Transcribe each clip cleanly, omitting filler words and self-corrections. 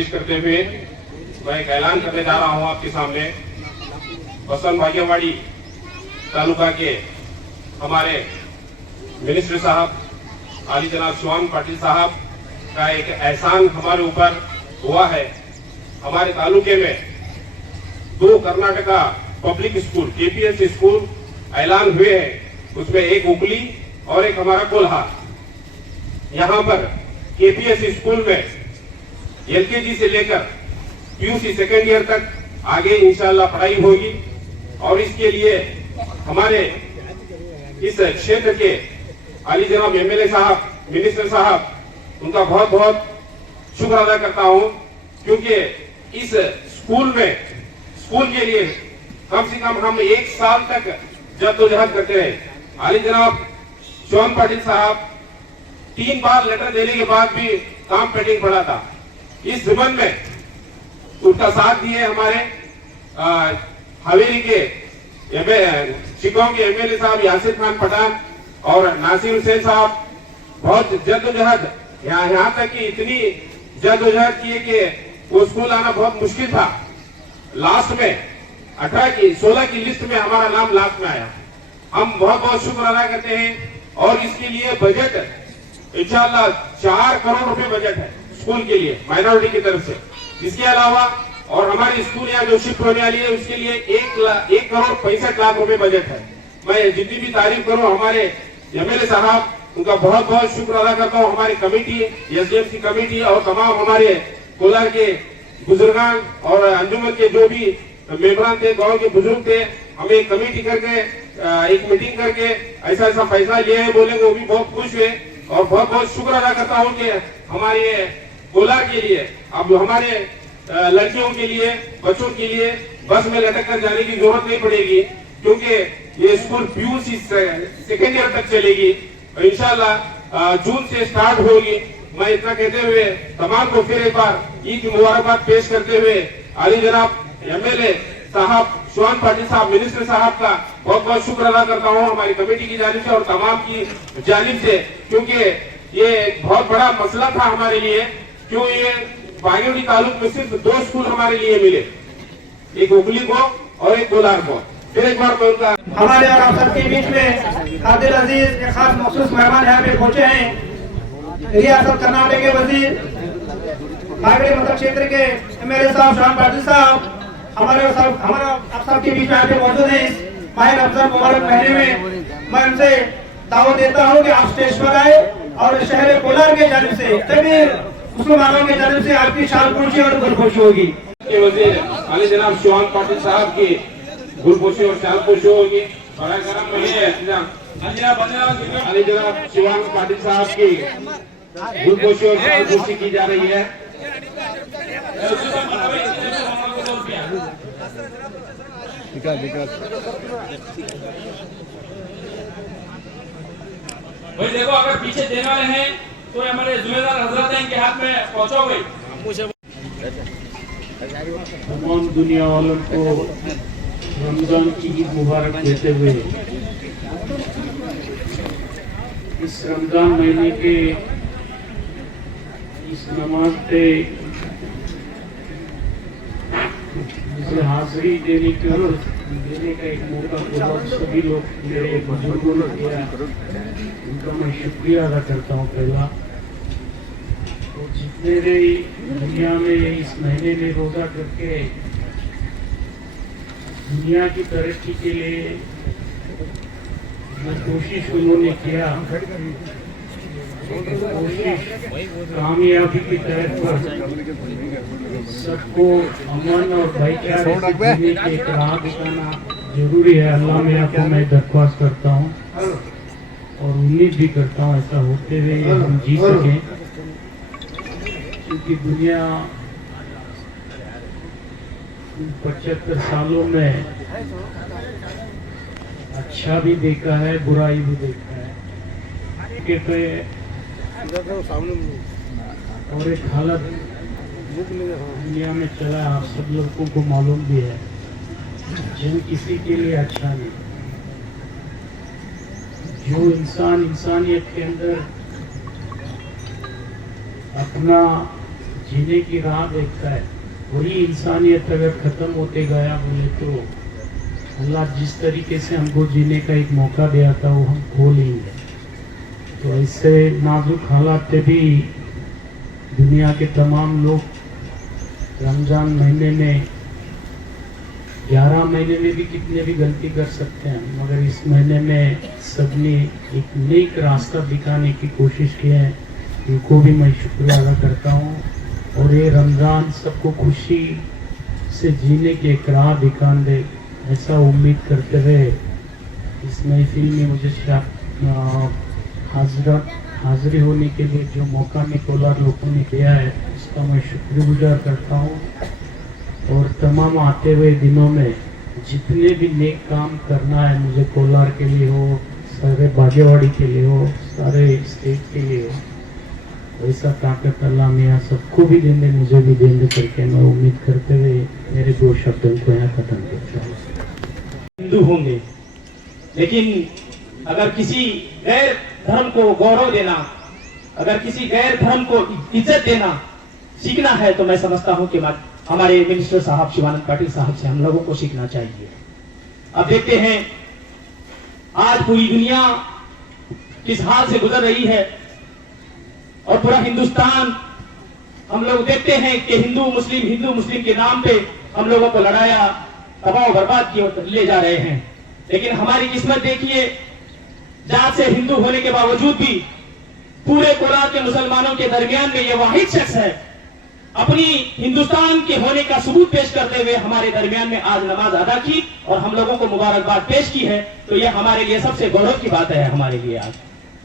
पेश करते हुए मैं एक ऐलान करने जा रहा हूं आपके सामने। बसंत भाग्यवाड़ी तालुका के हमारे मिनिस्टर साहब आली जनाब शिवान पाटिल साहब का एक एहसान हमारे ऊपर हुआ है। हमारे तालुके में 2 Karnataka public school KPS school ऐलान हुए हैं, उसमें एक उगली और एक हमारा कोल्हा। यहाँ पर केपीएस स्कूल में एलकेजी से लेकर पीयूसी सेकेंड ईयर तक आगे इंशाल्लाह पढ़ाई होगी और इसके लिए हमारे इस क्षेत्र के आली जनाब एमएलए साहब, मिनिस्टर साहब, उनका बहुत बहुत शुक्र अदा करता हूं, क्योंकि इस स्कूल के लिए कम से कम हम 1 साल तक जद्दोजहद करते रहे। आली जनाब शिवान पाटिल साहब 3 बार लेटर देने के बाद भी काम पेंडिंग पड़ा था। इस जुम्मन में उनका साथ दिए हमारे हवेली के शिकागो के एमएलए साहब यासिर खान पठान और नासिर हुसैन साहब बहुत जद्दोजहद, यहाँ तक कि इतनी जद्दोजहद किए कि वो स्कूल आना बहुत मुश्किल था। लास्ट में 16 की लिस्ट में हमारा नाम लास्ट में आया। हम बहुत बहुत शुक्र अदा करते हैं और इसके लिए बजट इंशाल्लाह 4 करोड़ रुपए बजट है स्कूल के लिए माइनॉरिटी की तरफ से। इसके अलावा और हमारी स्कूल यहाँ जो शिफ्ट होने वाली है उसके लिए 1 करोड़ 65 लाख रुपए बजट है। मैं जितनी भी तारीफ करूं हमारे एमएलए साहब, उनका बहुत बहुत शुक्र अदा करता हूं। हमारी कमेटी, एसडीएमसी कमेटी और तमाम हमारे कोलार के बुजुर्गान और अंजुमन के जो भी मेंबरान थे, गांव के बुजुर्ग थे, हमें एक कमेटी करके एक मीटिंग करके ऐसा फैसला लिया है बोलेंगे, वो भी बहुत खुश हुए और बहुत बहुत शुक्र अदा करता हूँ कि हमारे कोलार के लिए अब हमारे लड़कियों के लिए, बच्चों के लिए बस में लटक कर जाने की जरूरत नहीं पड़ेगी, क्योंकि ये स्कूल पीयूसी सेकेंड ईयर तक चलेगी। इंशाल्लाह जून से स्टार्ट होगी। मैं इतना कहते हुए तमाम को फिर एक बार ईद की मुबारकबाद पेश करते हुए आली जनाब एमएलए साहब शिवान पाटिल साहब, मिनिस्टर साहब का बहुत बहुत शुक्र अदा करता हूँ हमारी कमेटी की जानिब से और तमाम की जानिब से, क्योंकि ये एक बहुत बड़ा मसला था हमारे लिए। क्यों ये बागेवली तालुक में सिर्फ 2 स्कूल हमारे लिए मिले, एक उगली को और एक कोलार को। फिर एक बार मैं उनका हमारे और आप सबके बीच में आदिल अजीज के खास मखसूस मेहमान यहाँ पे पहुंचे हैं। रियासत कर्नाटक के वजीर, बागेवली मतदान क्षेत्र के एमएलए साहब शिवान पाटिल साहब हमारे आप सबके बीच में यहाँ पे मौजूद है। इस माह रमजान मुबारक महीने में मैं उनसे दावत देता हूँ कि आप स्टेज पर आए और शहर कोलार के जानिब से तमीर मुसलमानों के जानिब से आपकी शालपोशी और गुलपोशी होगी। वजीर आली जनाब शिवान पाटिल साहब की गुलपोशी और शालपोशी होगी। आली जनाब शिवान पाटिल साहब की गुलपोशी और शालपोशी की जा रही है। भाई देखो, अगर पीछे देने वाले हैं तो हमारे जिम्मेदार हजरत हैं, इनके हाथ में पहुंचाओगे। तमाम दुनिया वालों को रमजान की ईद मुबारक देते हुए इस रमजान महीने के इस नमाज पे जिसे हाजिरी देने का एक मौका बहुत सभी लोग मेरे बुजुर्गों ने दिया, उनका मैं शुक्रिया अदा करता हूँ। पहला तो जितने भी दुनिया में इस महीने में रोजा करके दुनिया की तरक्की के लिए जो कोशिश उन्होंने किया, कोशिश कामयाबी की तरफ पर सबको अमन और भाईचारे से जीने के एक राह दिखाना जरूरी है। अल्लाह में आपको मैं दरख्वास्त करता हूँ और उम्मीद भी करता हूँ ऐसा होते हुए हम जी सकें, क्योंकि दुनिया 75 सालों में अच्छा भी देखा है, बुराई भी देखा है। और एक हालत दुनिया में चला, आप सब लोगों को मालूम भी है, जंग किसी के लिए अच्छा नहीं। जो इंसान इंसानियत के अंदर अपना जीने की राह देखता है, वही इंसानियत अगर खत्म होते गया बोले तो अल्लाह जिस तरीके से हमको जीने का एक मौका दिया था वो हम खो लेंगे। तो इससे नाजुक हालात पे भी दुनिया के तमाम लोग रमजान महीने में 11 महीने में भी कितने भी गलती कर सकते हैं, मगर इस महीने में सबने एक नेक रास्ता दिखाने की कोशिश की है। उनको भी मैं शुक्रिया अदा करता हूँ। और ये रमज़ान सबको खुशी से जीने की एक राह दिखा दे, ऐसा उम्मीद करते हुए इस महफिल में मुझे हाजिरी होने के लिए जो मौका में कोलार लोगों ने दिया है उसका मैं शुक्रगुजार करता हूँ। और तमाम आते हुए दिनों में जितने भी नेक काम करना है, मुझे कोलार के लिए हो, सारे बागेवाड़ी के लिए हो, सारे स्टेट के लिए हो, वैसा ताकत अल्लाह मियाँ सबको भी देंगे, मुझे भी देंगे करके मैं उम्मीद करते हुए मेरे 2 शब्दों को यहाँ खत्म करता हूँ। हिंदू होंगे, लेकिन अगर किसी गैर धर्म को गौरव देना, अगर किसी गैर धर्म को इज्जत देना सीखना है तो मैं समझता हूं कि हमारे मिनिस्टर साहब शिवानंद पाटिल साहब से हम लोगों को सीखना चाहिए। अब देखते हैं आज पूरी दुनिया किस हाल से गुजर रही है और पूरा हिंदुस्तान हम लोग देखते हैं कि हिंदू मुस्लिम के नाम पे हम लोगों को लड़ाया, तबाह बर्बाद की ओर ले जा रहे हैं। लेकिन हमारी किस्मत देखिए, जात से हिंदू होने के बावजूद भी पूरे कोलार के मुसलमानों के दरमियान में ये वाहिद शख्स है अपनी हिंदुस्तान के होने का सबूत पेश करते हुए हमारे दरमियान में आज नमाज अदा की और हम लोगों को मुबारकबाद पेश की है। तो ये हमारे लिए सबसे गौरव की बात है। हमारे लिए आज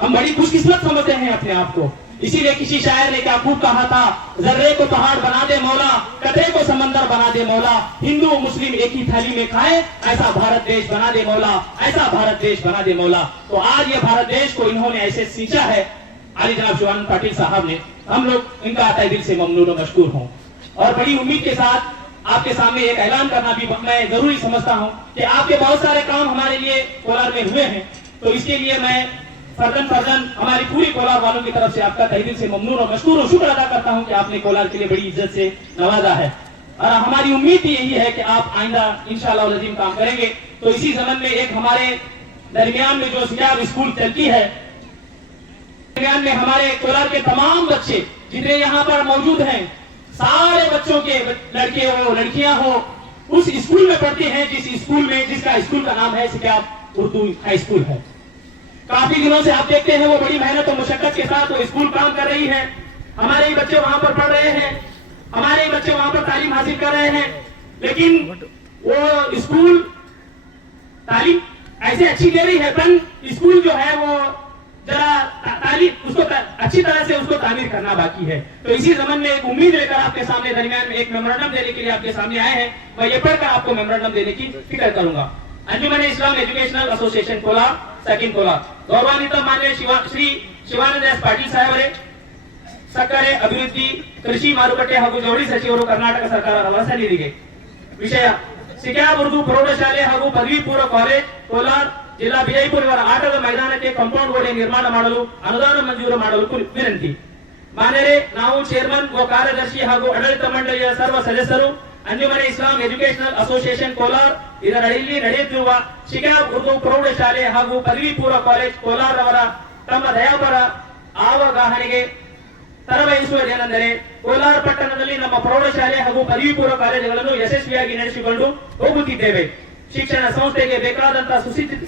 हम बड़ी खुशकिस्मत समझते हैं अपने आप को। इसीलिए किसी शायर ने क्या खूब कहा था, जर्रे को पहाड़ बना दे मौला, कतरे को समंदर बना दे मौला, हिंदू मुस्लिम एक ही थाली में खाए, ऐसा भारत देश बना दे मौला, ऐसा भारत देश बना दे मौला। तो आज ये भारत देश को इन्होंने ऐसे सींचा है आली जनाब शिवानंद पाटिल साहब ने, हम लोग इनका तहे दिल से ममनून और मशकूर हों। और बड़ी उम्मीद के साथ आपके सामने एक ऐलान करना भी मैं जरूरी समझता हूं कि आपके बहुत सारे काम हमारे लिए कोलार में हुए हैं, तो इसके लिए मैं फर्जन हमारी पूरी कोलार वालों की तरफ से आपका तहे दिल से ममनून और मशकूर और शुक्र अदा करता हूं कि आपने कोलार के लिए बड़ी इज्जत से नवाजा है। और हमारी उम्मीद यही है कि आप आइंदा इंशाअल्लाह अज़ीम काम करेंगे। तो इसी जमन में एक हमारे दरमियान में जो सियाब स्कूल चलती है, दरमियान में हमारे कोलार के तमाम बच्चे जितने यहाँ पर मौजूद हैं, सारे बच्चों के लड़के हो लड़कियां हो उस स्कूल में पढ़ते हैं जिसका स्कूल का नाम है सियाब उर्दू हाई स्कूल है। काफी दिनों से आप देखते हैं वो बड़ी मेहनत और मुशक्कत के साथ वो स्कूल काम कर रही है। हमारे ही बच्चे वहां पर पढ़ रहे हैं, हमारे ही बच्चे वहां पर तालीम हासिल कर रहे हैं, लेकिन वो स्कूल तालीम ऐसे अच्छी ले रही है, पर स्कूल जो है वो जरा तालीम उसको अच्छी तरह से उसको तामीर करना बाकी है। तो इसी जमन में एक उम्मीद लेकर आपके सामने दरमियान में एक मेमोरेंडम देने के लिए आपके सामने आए हैं। मैं ये पढ़कर आपको मेमोरेंडम देने की फिक्र करूंगा। Anjuman Islam educational association Kolar second Kolar गौरवान्वित मान्य श्री ಶಿವಾನಂದ ಎಸ್ ಪಾಟೀಲ್ ಸಾಹೇಬರೇ, ಸಕ್ಕರೆ ಅಭಿವೃದ್ಧಿ ಕೃಷಿ ಮಾರುಕಟ್ಟೆ ಹಾಗೂ ಜವಳಿ ಸಚಿವರು ಕರ್ನಾಟಕ ಸರ್ಕಾರದ ಹೊಸ ನಿಧಿಗೆ ವಿಷಯ ಸಿಕ್ಯಾಬ್ ಉರ್ದು ಪ್ರೌಢಶಾಲೆ ಹಾಗೂ ಪದವಿ ಪೂರ್ವ ಕಾಲೇಜ್ ಕೋಲಾರ ಜಿಲ್ಲಾ ವಿಜಯಪುರ ಇವರ ಆಟದ ಮೈದಾನಕ್ಕೆ ಕಾಂಪೌಂಡ್ ಗೋಡೆ ನಿರ್ಮಾಣ ಮಾಡಲು ಅನುದಾನ ಮಂಜೂರು ಮಾಡಲು ವಿನಂತಿ. ಮಾನ್ಯರೇ, ನಾವು ಚೇರ್ಮನ್ व ಕಾರ್ಯದರ್ಶಿ ಹಾಗೂ ಆಡಳಿತ ಮಂಡಳಿಯ ಸರ್ವ ಸದಸ್ಯರು ಅಂಜುಮನೆ ಇಸ್ಲಾಂ ಎಜುಕೇಶನಲ್ ಅಸೋಸಿಯೇಷನ್ ಕೋಲಾರ್ ಇದರಲ್ಲಿ ನಡೆಯುತ್ತಿರುವ ಶಿಕ್ಯಾಬ್ ಉರ್ದು ಪ್ರೌಢಶಾಲೆ ಹಾಗೂ ಪದವಿ ಪೂರ್ವ ಕಾಲೇಜ್ ಕೋಲಾರ್ ಅವರ ತಮ್ಮ ದಯಾಪರ ಅವಗಾಹನೆಗೆ ತರವಹಿಸುವುದೇನೆಂದರೆ, ಕೋಲಾರ ಪಟ್ಟಣದಲ್ಲಿ ನಮ್ಮ ಪ್ರೌಢಶಾಲೆ ಹಾಗೂ ಪದವಿ ಪೂರ್ವ ಕಾಲೇಜುಗಳನ್ನು ಯಶಸ್ವಿಯಾಗಿ ನಡೆಸಿಕೊಂಡು ಹೋಗುತ್ತಿದ್ದೇವೆ. ಶಿಕ್ಷಣ ಸಂಸ್ಥೆಗೆ ಬೇಕಾದಂತಹ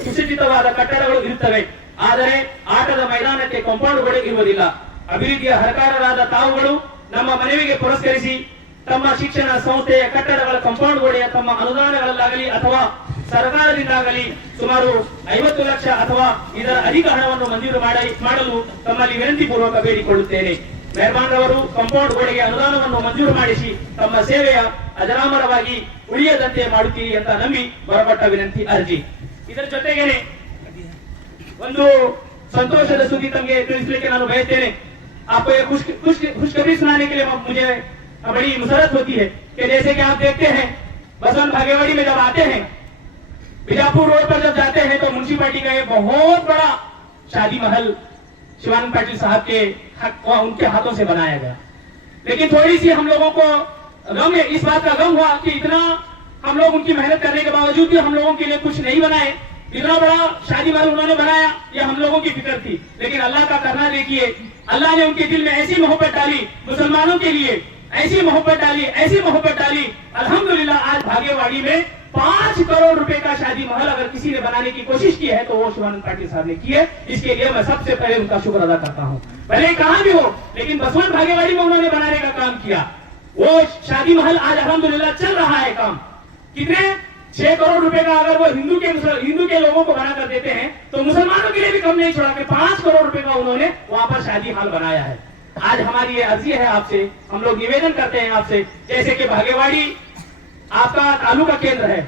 ಸುಸಜ್ಜಿತವಾದ ಕಟ್ಟಡಗಳು ಇರುತ್ತವೆ, ಆದರೆ ಆಟದ ಮೈದಾನಕ್ಕೆ ಕಾಂಪೌಂಡ್ ಗೋಡೆ ಇರುವುದಿಲ್ಲ. ಅಭಿವೃದ್ಧಿಯ ಹರಕಾರರಾದ ತಾವುಗಳು ನಮ್ಮ ಮನವಿಗೆ ಪುರಸ್ಕರಿಸಿ ತಮ್ಮ ಶಿಕ್ಷಣ ಸಂಸ್ಥೆಯ ಕಟ್ಟಡಗಳ ಕಾಂಪೌಂಡ್ ಗೋಡೆಯ ತಮ್ಮ ಅನುದಾನಗಳಲ್ಲಾಗಲಿ ಅಥವಾ ಸರ್ಕಾರದಿಂದಾಗಲಿ ಸುಮಾರು 50 ಲಕ್ಷ ಅಥವಾ ಇದರ ಅಧಿಕ ಹಣವನ್ನು ಮಂಜೂರು ಮಾಡಲು ತಮ್ಮಲ್ಲಿ ವಿನಂತಿ ಪೂರ್ವಕ ಬೇಡಿಕೊಳ್ಳುತ್ತೇನೆ. ಮೆಹರ್ಬಾನ್ರವರು ಕಾಂಪೌಂಡ್ ಗೋಡೆಗೆ ಅನುದಾನವನ್ನು ಮಂಜೂರು ಮಾಡಿಸಿ ತಮ್ಮ ಸೇವೆಯ ಅಜರಾಮರವಾಗಿ ಉಳಿಯದಂತೆ ಮಾಡುತ್ತೀರಿ ಅಂತ ನಂಬಿ ಬರಪಟ್ಟ ವಿನಂತಿ ಅರ್ಜಿ. ಇದರ ಜೊತೆಗೇನೆ ಒಂದು ಸಂತೋಷದ ಸುದ್ದಿ ತಮಗೆ ತಿಳಿಸಲಿಕ್ಕೆ ನಾನು ಬಯಸ್ತೇನೆ. आपको ये खुशखबरी सुनाने के लिए मुझे बड़ी मुसरत होती है कि जैसे कि आप देखते हैं बसंत भागेवाड़ी में जब आते हैं, बीजापुर रोड पर जब जाते हैं, तो म्युनिसिपैलिटी का ये बहुत बड़ा शादी महल शिवानंद पाटिल साहब के उनके हाथों से बनाया गया। लेकिन थोड़ी सी हम लोगों को गम है, इस बात का गम हुआ कि इतना हम लोग उनकी मेहनत करने के बावजूद भी हम लोगों के लिए कुछ नहीं बनाए। इतना बड़ा शादी महल उन्होंने बनाया, ये हम लोगों की फिक्र थी। लेकिन अल्लाह का करना देखिए, अल्लाह ने उनके दिल में ऐसी मोहब्बत डाली मुसलमानों के लिए, ऐसी मोहब्बत डाली, ऐसी मोहब्बत डाली। अल्हम्दुलिल्लाह आज भाग्यवाड़ी में 5 करोड़ रुपए का शादी महल अगर किसी ने बनाने की कोशिश की है तो वो शिवानंद पाटिल साहब ने की है। इसके लिए मैं सबसे पहले उनका शुक्र अदा करता हूँ। भले कहां भी हो, लेकिन बसवंत भाग्यवाड़ी में उन्होंने बनाने का काम किया। वो शादी महल आज अल्हम्दुलिल्लाह चल रहा है काम। कितने 6 करोड़ रुपए का अगर वो हिंदू के लोगों को बना कर देते हैं तो मुसलमानों के लिए भी कम नहीं छोड़ा कि 5 करोड़ रुपए का उन्होंने वहां पर शादी हॉल बनाया है। आज हमारी ये अर्जी है आपसे, हम लोग निवेदन करते हैं आपसे, जैसे कि भाग्यवाड़ी आपका तालुका केंद्र है,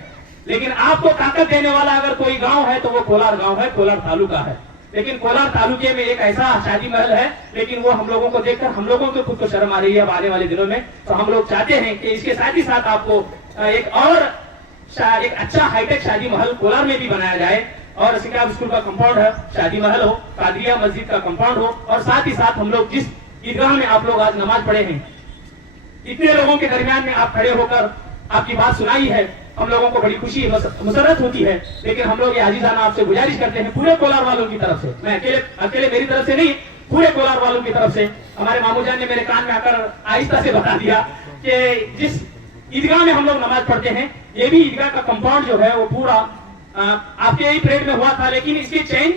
लेकिन आपको ताकत देने वाला अगर कोई गांव है तो वो कोलार गांव है, कोलार तालुका है। लेकिन कोलार तालुके में एक ऐसा शादी महल है, लेकिन वो हम लोगों को देखकर हम लोगों को खुद को शर्म आ रही है अब आने वाले दिनों में। तो हम लोग चाहते हैं कि इसके साथ ही साथ आपको एक अच्छा हाईटेक शादी महल कोलार में भी बनाया जाए, और सिकाब स्कूल का कंपाउंड है, शादी महल हो, कादरिया मस्जिद का कंपाउंड हो, और साथ ही साथ हम लोग जिस ईदगाह में आप लोग आज नमाज पढ़े हैं, इतने लोगों के दरमियान में आप खड़े होकर आपकी बात सुनाई है, हम लोगों को बड़ी खुशी मुसरत होती है। लेकिन हम लोग ये आजीजाना आपसे गुजारिश करते हैं पूरे कोलार वालों की तरफ से, मैं अकेले मेरी तरफ से नहीं, पूरे कोलार वालों की तरफ से। हमारे मामू जान ने मेरे कान में आकर आहिस्ता से बता दिया कि जिस ईदगाह में हम लोग नमाज पढ़ते हैं, ये भी ईदगाह का कंपाउंड जो है वो पूरा आपके ही परेड में हुआ था, लेकिन इसकी चेंज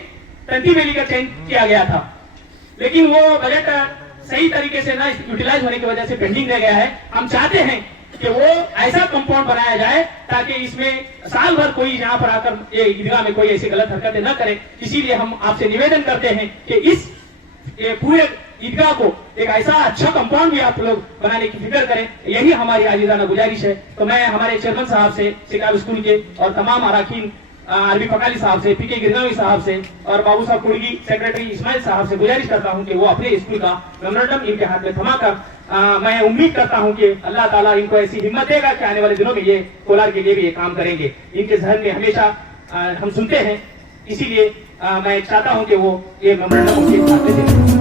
तंती बेली का चेंज किया गया था, लेकिन वो बजट सही तरीके से ना यूटिलाइज होने की वजह से पेंडिंग रह गया है। हम चाहते हैं कि वो ऐसा कंपाउंड बनाया जाए ताकि इसमें साल भर कोई यहाँ पर आकर ये ईदगाह में कोई ऐसी गलत हरकतें न करे। इसीलिए हम आपसे निवेदन करते हैं कि इस पूरे ईदगाह को एक ऐसा अच्छा कंपाउंड भी आप लोग बनाने की फिक्र करें, यही हमारी आजीजाना गुजारिश है। तो मैं हमारे चेयरमैन साहब से, सिकाब स्कूल के और तमाम अराकीन अरबी पकाली साहब से, पीके गिरगावी साहब से और बाबू साहब कुड़गी सेक्रेटरी इस्माइल साहब से गुजारिश करता हूं कि वो अपने स्कूल का मेमोरेंडम इनके हाथ में थमाकर मैं उम्मीद करता हूं कि अल्लाह ताला इनको ऐसी हिम्मत देगा कि आने वाले दिनों में ये कोलार के लिए भी ये काम करेंगे। इनके जहन में हमेशा हम सुनते हैं, इसीलिए मैं चाहता हूं कि वो ये मेमोरेंडम उनके हाथ में दें।